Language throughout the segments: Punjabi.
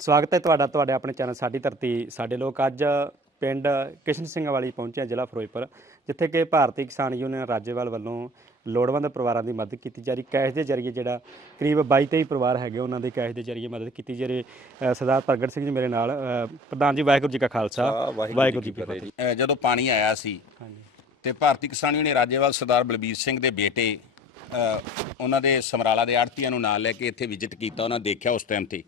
ਸਵਾਗਤ ਹੈ ਤੁਹਾਡਾ ਤੁਹਾਡੇ ਆਪਣੇ ਚੈਨਲ ਸਾਡੀ ਧਰਤੀ ਸਾਡੇ ਲੋਕ ਅੱਜ ਪਿੰਡ ਕਿਸ਼ਨ ਸਿੰਘ ਵਾਲੀ ਪਹੁੰਚਿਆ ਜ਼ਿਲ੍ਹਾ ਫਿਰੋਜ਼ਪੁਰ ਜਿੱਥੇ ਕਿ ਭਾਰਤੀ ਕਿਸਾਨ ਯੂਨੀਅਨ ਰਾਜੇਵਾਲ ਵੱਲੋਂ ਲੋੜਵੰਦ ਪਰਿਵਾਰਾਂ ਦੀ ਮਦਦ ਕੀਤੀ ਜਾ ਰਹੀ ਕੈਸ਼ ਦੇ ਜ਼ਰੀਏ ਜਿਹੜਾ ਕਰੀਬ 22 23 ਪਰਿਵਾਰ ਹੈਗੇ ਉਹਨਾਂ ਦੇ ਕੈਸ਼ ਦੇ ਜ਼ਰੀਏ ਮਦਦ ਕੀਤੀ ਜਾ ਰਹੀ ਸਰਦਾਰ ਪ੍ਰਗਟ ਸਿੰਘ ਜੀ ਮੇਰੇ ਨਾਲ ਪ੍ਰਧਾਨ ਜੀ ਵਾਹਿਗੁਰੂ ਜੀ ਕਾ ਖਾਲਸਾ ਵਾਹਿਗੁਰੂ ਜੀ ਕੀ ਫਤਿਹ ਜਦੋਂ ਪਾਣੀ ਆਇਆ ਸੀ ਤੇ ਭਾਰਤੀ ਕਿਸਾਨ ਯੂਨੀਅਨ ਰਾਜੇਵਾਲ ਸਰਦਾਰ ਬਲਬੀਰ ਸਿੰਘ ਦੇ ਬੇਟੇ ਉਹਨਾਂ ਦੇ ਸਮਰਾਲਾ ਦੇ ਆੜਤੀਆਂ ਨੂੰ ਨਾਲ ਲੈ ਕੇ ਇੱਥੇ ਵਿਜ਼ਿਟ ਕੀਤਾ ਉਹਨਾਂ ਦੇਖਿਆ ਉਸ ਟਾਈਮ ਤੇ।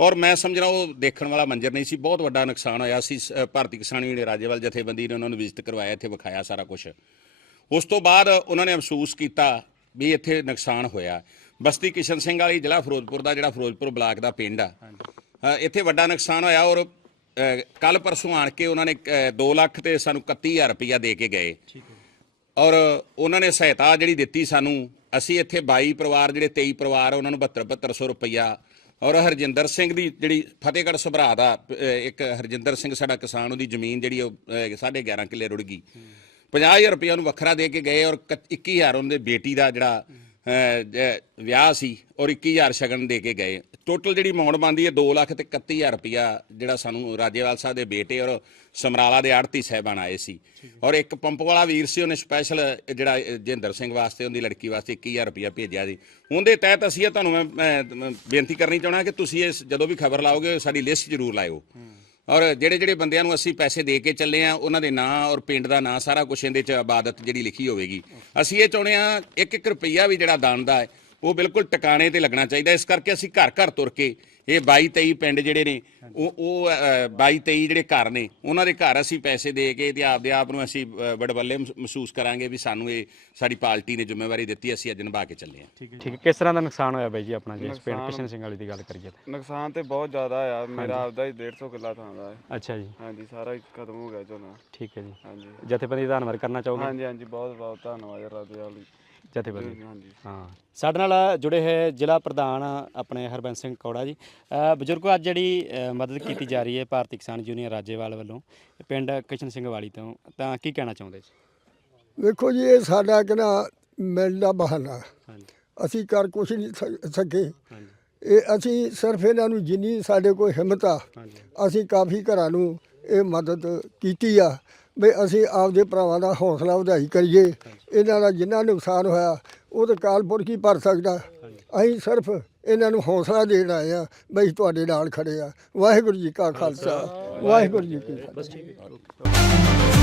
ਔਰ ਮੈਂ ਸਮਝਣਾ ਉਹ ਦੇਖਣ ਵਾਲਾ ਮੰਜ਼ਰ ਨਹੀਂ ਸੀ ਬਹੁਤ ਵੱਡਾ ਨੁਕਸਾਨ ਹੋਇਆ ਸੀ। ਭਾਰਤੀ ਕਿਸਾਨ ਯੂਨੀਅਨ ਰਾਜੇਵਾਲ ਜਥੇਬੰਦੀ ਨੇ ਉਹਨਾਂ ਨੂੰ ਵਿਜ਼ਿਟ ਕਰਵਾਇਆ ਇੱਥੇ ਵਿਖਾਇਆ ਸਾਰਾ ਕੁਝ ਉਸ ਤੋਂ ਬਾਅਦ ਉਹਨਾਂ ਨੇ ਮਹਿਸੂਸ ਕੀਤਾ ਵੀ ਇੱਥੇ ਨੁਕਸਾਨ ਹੋਇਆ। ਬਸਤੀ ਕਿਸ਼ਨ ਸਿੰਘ ਵਾਲੀ ਜ਼ਿਲ੍ਹਾ ਫਿਰੋਜ਼ਪੁਰ ਦਾ ਜਿਹੜਾ ਫਿਰੋਜ਼ਪੁਰ ਬਲਾਕ ਦਾ ਪਿੰਡ ਆ। ਇੱਥੇ ਵੱਡਾ ਨੁਕਸਾਨ ਹੋਇਆ ਔਰ ਕੱਲ ਪਰਸੋਂ ਆਣ ਕੇ ਉਹਨਾਂ ਨੇ 2 ਲੱਖ ਤੇ ਸਾਨੂੰ 31000 ਰੁਪਇਆ ਦੇ ਕੇ ਗਏ। ਔਰ ਉਹਨਾਂ ਨੇ ਸਹਾਇਤਾ ਜਿਹੜੀ ਦਿੱਤੀ ਸਾਨੂੰ ਅਸੀਂ ਇੱਥੇ 22 ਪਰਿਵਾਰ ਜਿਹੜੇ 23 ਪਰਿਵਾਰ ਉਹਨਾਂ ਨੂੰ 72 7200 ਰੁਪਇਆ ਔਰ ਹਰਜਿੰਦਰ ਸਿੰਘ ਦੀ ਜਿਹੜੀ ਫਤਿਹਗੜ੍ਹ ਸਭਰਾ ਦਾ ਇੱਕ ਹਰਜਿੰਦਰ ਸਿੰਘ ਸਾਡਾ ਕਿਸਾਨ ਉਹਦੀ ਜ਼ਮੀਨ ਜਿਹੜੀ ਉਹ ਅ, ਸਾਢੇ 11 ਕਿੱਲੇ ਰੁੜ ਗਈ। 50000 ਰੁਪਇਆ ਉਹਨੂੰ ਵੱਖਰਾ ਦੇ ਕੇ ਗਏ ਔਰ ਕ- 21000 ਉਹਦੇ ਬੇਟੀ ਦਾ ਜਿਹੜਾ ਵਿਆਹ ਸੀ ਔਰ 21000 ਸ਼ਗਨ ਦੇ ਕੇ ਗਏ। ਟੋਟਲ ਜਿਹੜੀ ਅਮਾਉਂਟ ਬਣਦੀ ਹੈ 2 ਲੱਖ ਤੇ 31000 ਰੁਪਇਆ ਜਿਹੜਾ ਸਾਨੂੰ ਰਾਜੇਵਾਲ ਸਾਹਿਬ ਦੇ ਬੇਟੇ ਔਰ ਸਮਰਾਲਾ ਦੇ ਆੜਤੀ ਸਾਹਿਬਾਨ ਆਏ ਸੀ। ਔਰ ਇੱਕ ਪੰਪ ਵਾਲਾ ਵੀਰ ਸੀ, ਉਹਨੇ ਸਪੈਸ਼ਲ ਜਿਹੜਾ ਜਿੰਦਰ ਸਿੰਘ ਵਾਸਤੇ, ਉਹਦੀ ਲੜਕੀ ਵਾਸਤੇ 21000 ਰੁਪਇਆ ਭੇਜਿਆ ਸੀ। ਉਹਦੇ ਤਹਿਤ ਅਸੀਂ ਇਹ ਤੁਹਾਨੂੰ ਮੈਂ- ਮੈਂ ਬੇਨਤੀ ਕਰਨੀ ਚਾਹਣਾ ਕਿ ਤੁਸੀਂ ਇਸ, ਜਦੋਂ ਵੀ ਖਬਰ ਲਾਓਗੇ, ਸਾਡੀ ਲਿਸਟ ਜ਼ਰੂਰ ਲਾਇਓ। ਔਰ ਜਿਹੜੇ ਜਿਹੜੇ ਬੰਦਿਆਂ ਨੂੰ ਅਸੀਂ ਪੈਸੇ ਦੇ ਕੇ ਚੱਲੇ ਆ ਉਹਨਾਂ ਦੇ ਨਾਂ ਔਰ ਪਿੰਡ ਦਾ ਨਾਂ, ਸਾਰਾ ਕੁਝ ਇਹਦੇ ਚ ਇਬਾਦਤ ਜਿਹੜੀ ਲਿਖੀ ਹੋਵੇਗੀ। ਅਸੀਂ ਇਹ ਚਾਹੁੰਦੇ ਆ ਇੱਕ ਇੱਕ ਰੁਪਈਆ ਵੀ ਜਿਹੜਾ ਦਾਨ ਦਾ ਹੈ ਉਹ ਬਿਲਕੁਲ ਟਿਕਾਣੇ ਤੇ ਲੱਗਣਾ ਚਾਹੀਦਾ ਇਸ ਕਰਕੇ ਅਸੀਂ ਘਰ ਘਰ ਤੁਰ ਕੇ ਇਹ 22 23 ਪਿੰਡ ਜਿਹੜੇ ਨੇ ਉਹ ਉਹ ਅ, 22 23 ਜਿਹੜੇ ਘਰ ਨੇ ਉਹਨਾਂ ਦੇ ਘਰ ਅਸੀਂ ਪੈਸੇ ਦੇ ਕੇ ਤੇ ਆਪਦੇ ਆਪ ਨੂੰ ਅਸੀਂ ਬੜਬੱਲੇ ਮਹਿਸ- ਮਹਿਸੂਸ ਕਰਾਂਗੇ ਵੀ ਸਾਨੂੰ ਇਹ ਸਾਡੀ ਪਾਰਟੀ ਨੇ ਜ਼ਿੰਮੇਵਾਰੀ ਦਿੱਤੀ ਅਸੀਂ ਅੱਜ ਨਿਭਾ ਕੇ ਚੱਲੇ ਆ ਠੀਕ ਹੈ ਕਿਸ ਤਰ੍ਹਾਂ ਦਾ ਨੁਕਸਾਨ ਹੋਇਆ ਬਾਈ ਜੀ ਆਪਣਾ ਜੀ ਪਿੰਡ ਕਿਸ਼ਨ ਸਿੰਘ ਵਾਲੀ ਦੀ ਗੱਲ ਕਰੀਏ ਤਾਂ? ਨੁਕਸਾਨ ਤੇ ਬਹੁਤ ਜ਼ਿਆਦਾ ਆ ਮੇਰਾ ਆਪਦਾ ਹੀ 150 ਕਿੱਲਾ ਥਾਂ ਦਾ ਹੈ। ਅੱਛਾ ਜੀ। ਹਾਂਜੀ ਸਾਰਾ ਹੀ ਖਤਮ ਹੋ ਗਿਆ ਝੋਨਾ। ਠੀਕ ਹੈ ਜੀ। ਹਾਂਜੀ। ਜਥੇਬੰਦੀ ਦਾ ਧੰਨਵਾਦ ਕਰਨਾ ਚਾਹੋਗੇ? ਹਾਂਜੀ ਹਾਂਜੀ ਬਹੁਤ ਬਹੁਤ ਧੰਨਵਾਦ ਰਾਜੇ ਵਾਲੀ ਜਥੇਬੰਦੀ। ਹਾਂ। ਸਾਡੇ ਨਾਲ ਜੁੜੇ ਹੋਏ ਜ਼ਿਲ੍ਹਾ ਪ੍ਰਧਾਨ ਆਪਣੇ ਹਰਬੰਸ ਸਿੰਘ ਕੌੜਾ ਜੀ। ਅ, ਬਜ਼ੁਰਗੋ ਅੱਜ ਜਿਹੜੀ ਅ, ਮਦਦ ਕੀਤੀ ਜਾ ਰਹੀ ਹੈ ਭਾਰਤੀ ਕਿਸਾਨ ਯੂਨੀਅਨ ਰਾਜੇਵਾਲ ਵੱਲੋਂ ਪਿੰਡ ਕਿਸ਼ਨ ਸਿੰਘ ਵਾਲੀ ਤੋਂ ਤਾਂ ਕੀ ਕਹਿਣਾ ਚਾਹੁੰਦੇ ਜੀ? ਵੇਖੋ ਜੀ ਇਹ ਸਾਡਾ ਕਿਨਾ ਮਿਲ ਦਾ ਬਹਾਨਾ। ਹਾਂਜੀ। ਅਸੀਂ ਕਰ ਕੁਛ ਨਹੀਂ ਸਕ- ਸਕੇ। ਹਾਂਜੀ। ਇਹ ਅਸੀਂ ਸਿਰਫ ਇਹਨਾਂ ਨੂੰ ਜਿੰਨੀ ਸਾਡੇ ਕੋਲ ਹਿੰਮਤ ਆ ਹਾਂਜੀ। ਅਸੀਂ ਕਾਫੀ ਘਰਾਂ ਨੂੰ ਇਹ ਮਦਦ ਕੀਤੀ ਆ। ਵੀ ਅਸੀਂ ਆਪਦੇ ਭਰਾਵਾਂ ਦਾ ਹੌਸਲਾ ਵਧਾਈ ਕਰੀਏ। ਇਹਨਾਂ ਦਾ ਜਿੰਨਾ ਨੁਕਸਾਨ ਹੋਇਆ ਉਹ ਤਾਂ ਕਾਲਪੁਰ ਕੀ ਭਰ ਸਕਦਾ। ਅਸੀਂ ਸਿਰਫ ਇਹਨਾਂ ਨੂੰ ਹੌਸਲਾ ਦੇਣ ਆਏ ਆ ਬਈ ਤੁਹਾਡੇ ਨਾਲ ਖੜੇ ਆ ਵਾਹਿਗੁਰੂ ਜੀ ਕਾ ਖਾਲਸਾ। ਵਾਹਿਗੁਰੂ ਜੀ ਕੀ ਫਤਿਹ।